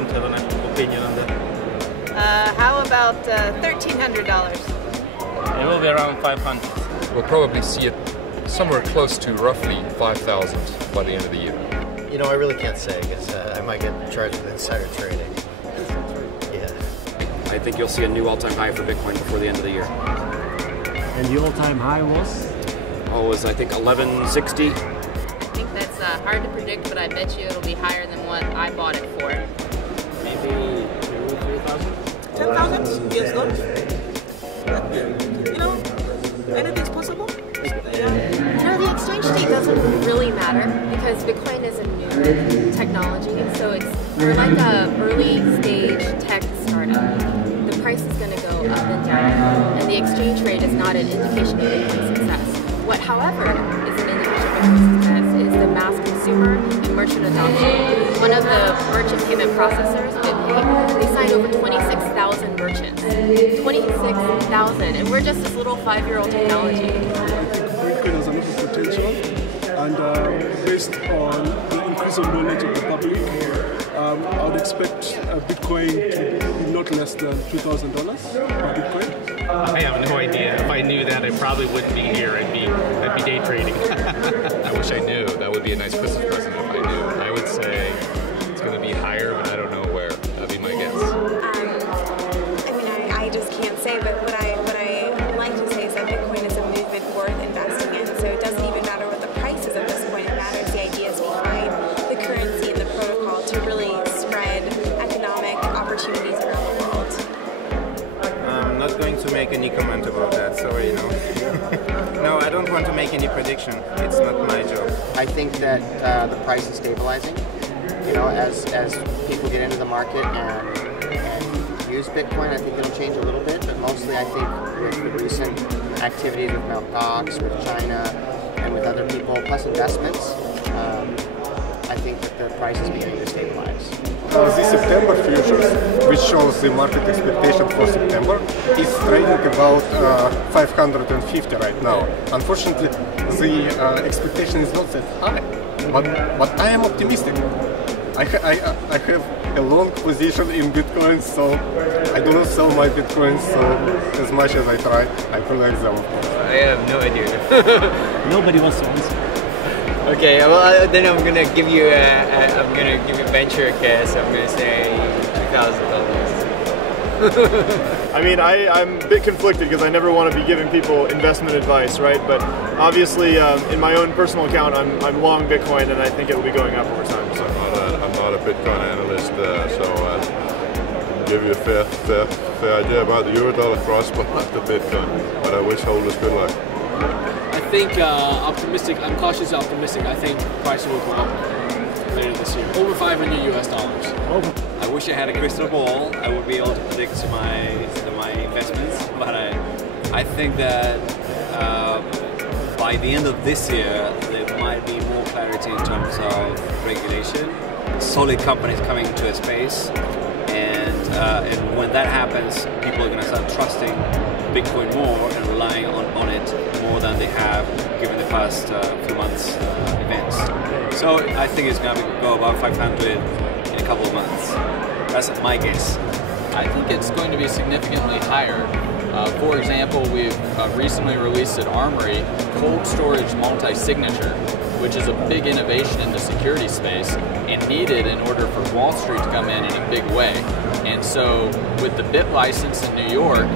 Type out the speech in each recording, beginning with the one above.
don't have an opinion on that. How about $1,300? It will be around 500. We'll probably see it somewhere close to roughly 5,000 by the end of the year. You know, I really can't say because I might get charged with insider trading. Yeah. I think you'll see a new all-time high for Bitcoin before the end of the year. And the all-time high was? Oh, it was I think 1160. I think that's hard to predict, but I bet you it'll be higher than what I bought it for. Maybe 3,000? 10,000 US dollars. You know, anything's possible. No, the exchange date doesn't really matter because Bitcoin is a new technology, so we're like a early stage tech startup. The price is going to go up and down, and the exchange rate is not an indication of Bitcoin success. What, however, is an indication of Bitcoin success is the mass consumer and merchant adoption. One of the merchant payment processors, BitPay, they signed over 26,000 merchants. 26,000, and we're just this little 5-year-old technology. Bitcoin has a lot of potential, and based on the increase of knowledge of the public, I would expect Bitcoin to be not less than $2,000 per Bitcoin. I have no idea. If I knew that, I probably wouldn't be here. I'd be day trading. I wish I knew. That would be a nice Christmas present if I knew. I would say it's going to be higher, but I don't know where. That'd be my guess. I mean, I just can't say, but what I like to say is that Bitcoin is a movement worth investing in. So it doesn't even matter what the price is at this point. It matters the ideas behind the currency and the protocol to really spread economic opportunities around the world. I'm not going to make any comment about that, sorry, no. No, I don't want to make any prediction. It's not my job. I think that the price is stabilizing. You know, as people get into the market and use Bitcoin, I think it'll change a little bit, but mostly I think with the recent activities with Mt. Gox, with China, and with other people, plus investments, I think that the price is beginning to stabilize. The September futures, which shows the market expectation for September, is trading about 550 right now. Unfortunately, the expectation is not that high, but I am optimistic. I have a long position in Bitcoin, so I do not sell my Bitcoins, so as much as I try, I collect them. I have no idea. Nobody wants to answer. Okay, well then I'm gonna give you a venture a guess. I'm gonna say $2,000. I mean, I'm a bit conflicted because I never want to be giving people investment advice, right? But obviously, in my own personal account, I'm long Bitcoin, and I think it will be going up over time. So. I'm not a Bitcoin analyst, so I'll give you a fair idea about the Eurodollar cross, but not the Bitcoin. But I wish holders good luck. I think optimistic. I'm cautiously optimistic. I think price will go up later this year, over 500 US dollars. I wish I had a crystal ball. I would be able to predict my investments, but I think that by the end of this year there might be more clarity in terms of regulation. Solid companies coming into a space, and when that happens, people are going to start trusting Bitcoin more and relying on it more than they have given the past few months events. So I think it's going to go about 500 in a couple of months. That's my guess. I think it's going to be significantly higher. For example, we've recently released at Armory cold storage multi-signature, which is a big innovation in the security space and needed in order for Wall Street to come in a big way. And so with the BIT license in New York,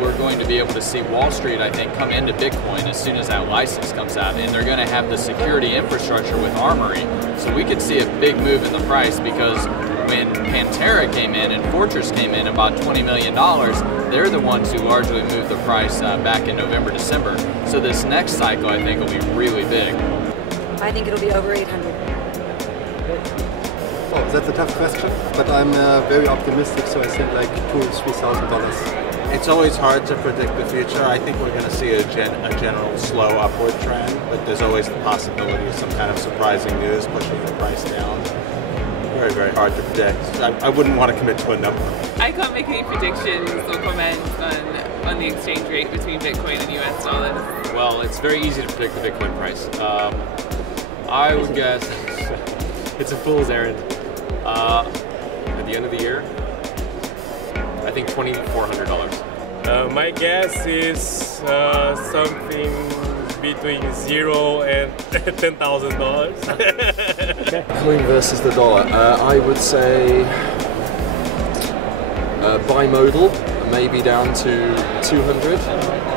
we're going to be able to see Wall Street, I think, come into Bitcoin as soon as that license comes out, and they're going to have the security infrastructure with Armory. So we could see a big move in the price because when Pantera came in and Fortress came in about $20 million, they're the ones who largely moved the price back in November, December. So this next cycle, I think, will be really big. I think it'll be over 800. Oh, that's a tough question, but I'm very optimistic, so I think like $2,000 to $3,000. It's always hard to predict the future. I think we're going to see a general slow upward trend, but there's always the possibility of some kind of surprising news pushing the price down. Very, very hard to predict. I wouldn't want to commit to a number. I can't make any predictions or comments on the exchange rate between Bitcoin and US dollars. Well, it's very easy to predict the Bitcoin price. I would guess it's a fool's errand. I the end of the year? I think $2,400. My guess is something between $0 and $10,000. Coin versus the dollar. I would say bimodal, maybe down to 200,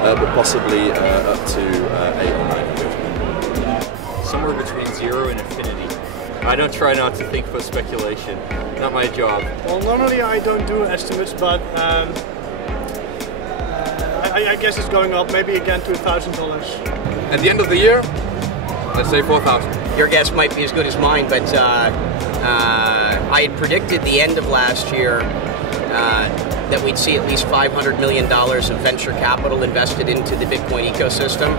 but possibly up to 800 or 900. Somewhere between 0 and infinity. I don't try not to think about speculation. Not my job. Well, normally I don't do estimates, but I guess it's going up, maybe again to $1,000. At the end of the year, let's say 4,000. Your guess might be as good as mine, but I had predicted the end of last year that we'd see at least $500 million of venture capital invested into the Bitcoin ecosystem.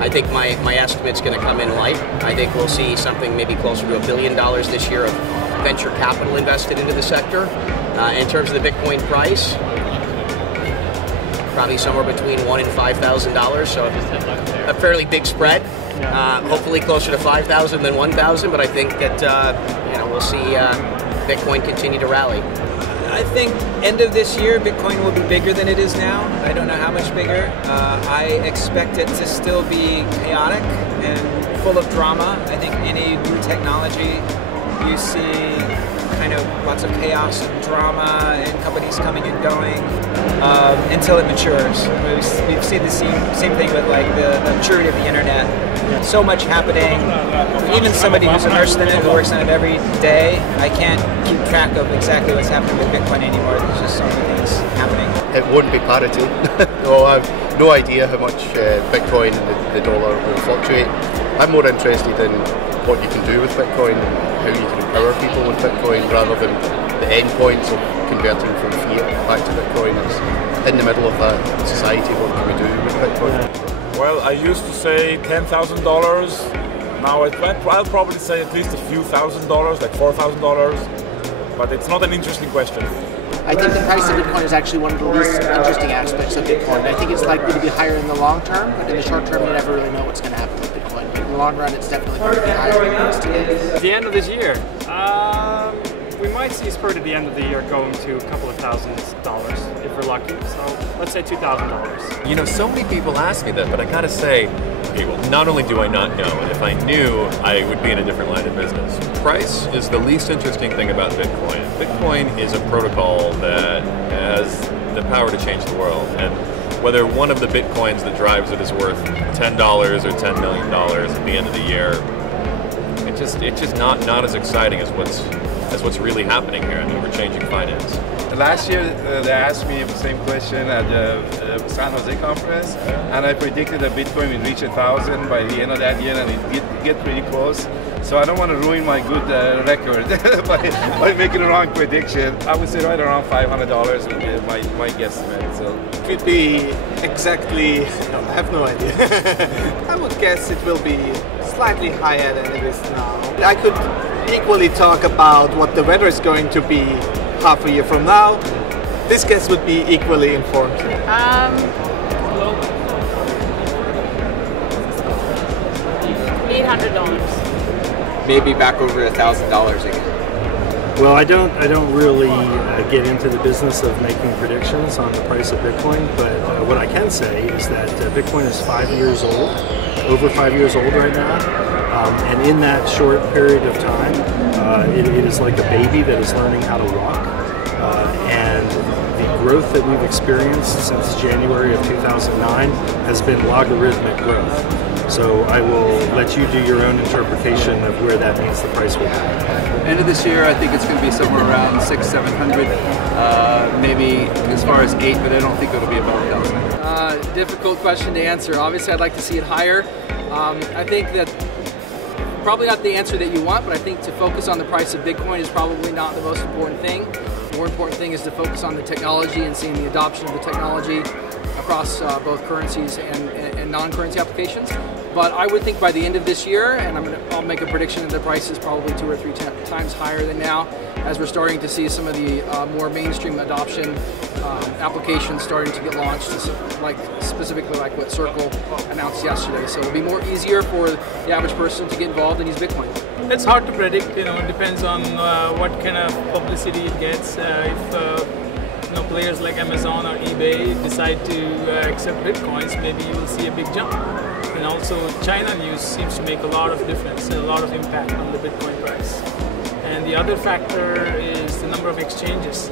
I think my estimate's going to come in light. I think we'll see something maybe closer to $1 billion this year of venture capital invested into the sector. In terms of the Bitcoin price, probably somewhere between $1,000 and $5,000, so a fairly big spread. Hopefully closer to $5,000 than $1,000, but I think that we'll see Bitcoin continue to rally. I think end of this year, Bitcoin will be bigger than it is now. I don't know how much bigger. I expect it to still be chaotic and full of drama. I think any new technology, you see kind of lots of chaos and drama and companies coming and going until it matures. We've seen the same thing with like the maturity of the internet. So much happening. Even somebody who's immersed in it, who works on it every day, I can't keep track of exactly what's happening with Bitcoin anymore. There's just so many things happening. It won't be parity. No, I have no idea how much Bitcoin and the dollar will fluctuate. I'm more interested in what you can do with Bitcoin and how you can empower people with Bitcoin rather than the endpoints of converting from fiat back to Bitcoin. It's in the middle of that society. What can we do with Bitcoin? Well, I used to say $10,000. Now I'll probably say at least a few $1,000s, like $4,000. But it's not an interesting question. I think the price of Bitcoin is actually one of the least interesting aspects of Bitcoin. I think it's likely to be higher in the long term, but in the short term, you never really know what's going to happen with Bitcoin. But in the long run, it's definitely going to be higher than it is today. At the end of this year, we might see spurt at the end of the year going to a couple of $1,000s if we're lucky. So let's say $2,000. You know, so many people ask me that, but I gotta say, okay, well, not only do I not know, and if I knew, I would be in a different line of business. Price is the least interesting thing about Bitcoin. Bitcoin is a protocol that has the power to change the world, and whether one of the Bitcoins that drives it is worth $10 or $10 million at the end of the year, it's just not as exciting as what's really happening here. I mean, we're changing finance. Last year, they asked me the same question at the San Jose conference, and I predicted that Bitcoin would reach 1,000 by the end of that year, and it did get pretty close. So I don't want to ruin my good record by making a wrong prediction. I would say right around $500 would be my guesstimate. So it could be exactly, I have no idea. I would guess it will be slightly higher than it is now. I could equally talk about what the weather is going to be half a year from now. This guess would be equally informed. $800. Maybe back over $1,000 again. Well, I don't really get into the business of making predictions on the price of Bitcoin, but what I can say is that Bitcoin is 5 years old, over 5 years old right now, and in that short period of time, it is like a baby that is learning how to walk, and the growth that we've experienced since January of 2009 has been logarithmic growth. So I will let you do your own interpretation of where that means the price will be. End of this year, I think it's going to be somewhere around 600-700, maybe as far as 8, but I don't think it'll be above 1,000. Difficult question to answer. Obviously, I'd like to see it higher. I think that probably not the answer that you want, but I think to focus on the price of Bitcoin is probably not the most important thing. The more important thing is to focus on the technology and seeing the adoption of the technology across both currencies and non-currency applications. But I would think by the end of this year, and I'll make a prediction that the price is probably 2 or 3 times higher than now, as we're starting to see some of the more mainstream adoption applications starting to get launched, like specifically like what Circle announced yesterday. So it'll be more easier for the average person to get involved and use Bitcoin. It's hard to predict. You know, it depends on what kind of publicity it gets. If players like Amazon or eBay decide to accept Bitcoins, maybe you will see a big jump. And also, China news seems to make a lot of difference and a lot of impact on the Bitcoin price. And the other factor is the number of exchanges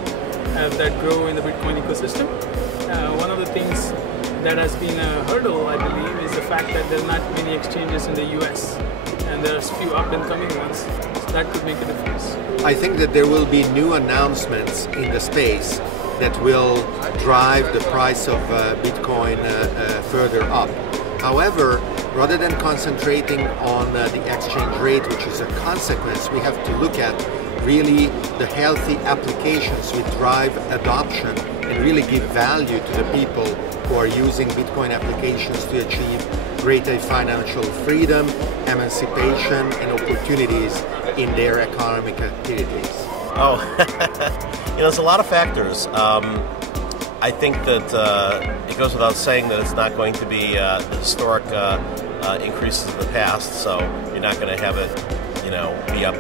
that grow in the Bitcoin ecosystem. One of the things that has been a hurdle, I believe, is the fact that there are not many exchanges in the US, and there's few up and coming ones. So that could make a difference. I think that there will be new announcements in the space that will drive the price of Bitcoin further up. However, rather than concentrating on the exchange rate, which is a consequence, we have to look at really the healthy applications which drive adoption and really give value to the people who are using Bitcoin applications to achieve greater financial freedom, emancipation, and opportunities in their economic activities. Oh, there's a lot of factors. I think that it goes without saying that it's not going to be the historic increases of the past, so you're not going to have it, be up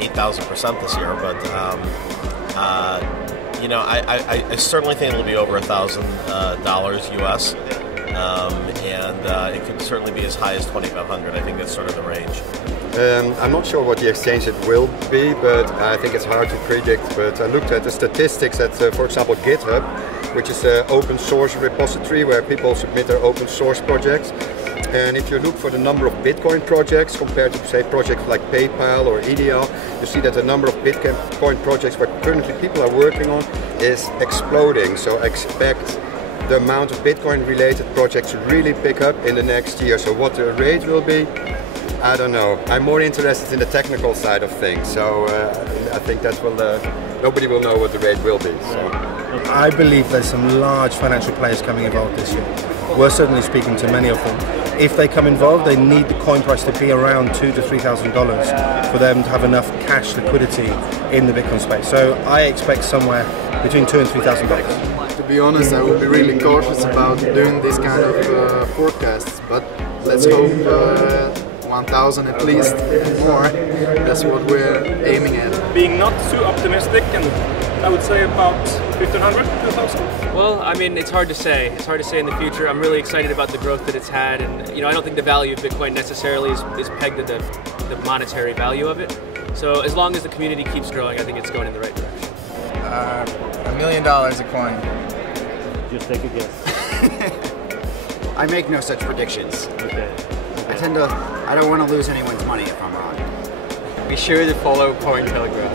8,000% this year. But I certainly think it'll be over $1,000 US, and it could certainly be as high as 2,500. I think that's sort of the range. I'm not sure what the exchange it will be, but I think it's hard to predict. But I looked at the statistics at, for example, GitHub, which is an open source repository where people submit their open source projects. And if you look for the number of Bitcoin projects compared to, say, projects like PayPal or EDL, you see that the number of Bitcoin projects where currently people are working on is exploding. So expect the amount of Bitcoin related projects to really pick up in the next year. So what the rate will be, I don't know. I'm more interested in the technical side of things, so I think that will nobody will know what the rate will be. So. I believe there's some large financial players coming involved this year. We're certainly speaking to many of them. If they come involved, they need the coin price to be around $2,000 to $3,000 for them to have enough cash liquidity in the Bitcoin space. So I expect somewhere between $2,000 and $3,000. To be honest, I would be really cautious about doing this kind of forecasts, but let's hope 1,000 at least, more. That's what we're aiming at. Being not too optimistic, and I would say about 1,500, 2,000. Well, I mean, it's hard to say. It's hard to say in the future. I'm really excited about the growth that it's had, and I don't think the value of Bitcoin necessarily is pegged to the monetary value of it. So as long as the community keeps growing, I think it's going in the right direction. $1 million a coin. Just take a guess. I make no such predictions. Okay. I don't want to lose anyone's money if I'm wrong. Be sure to follow Cointelegraph.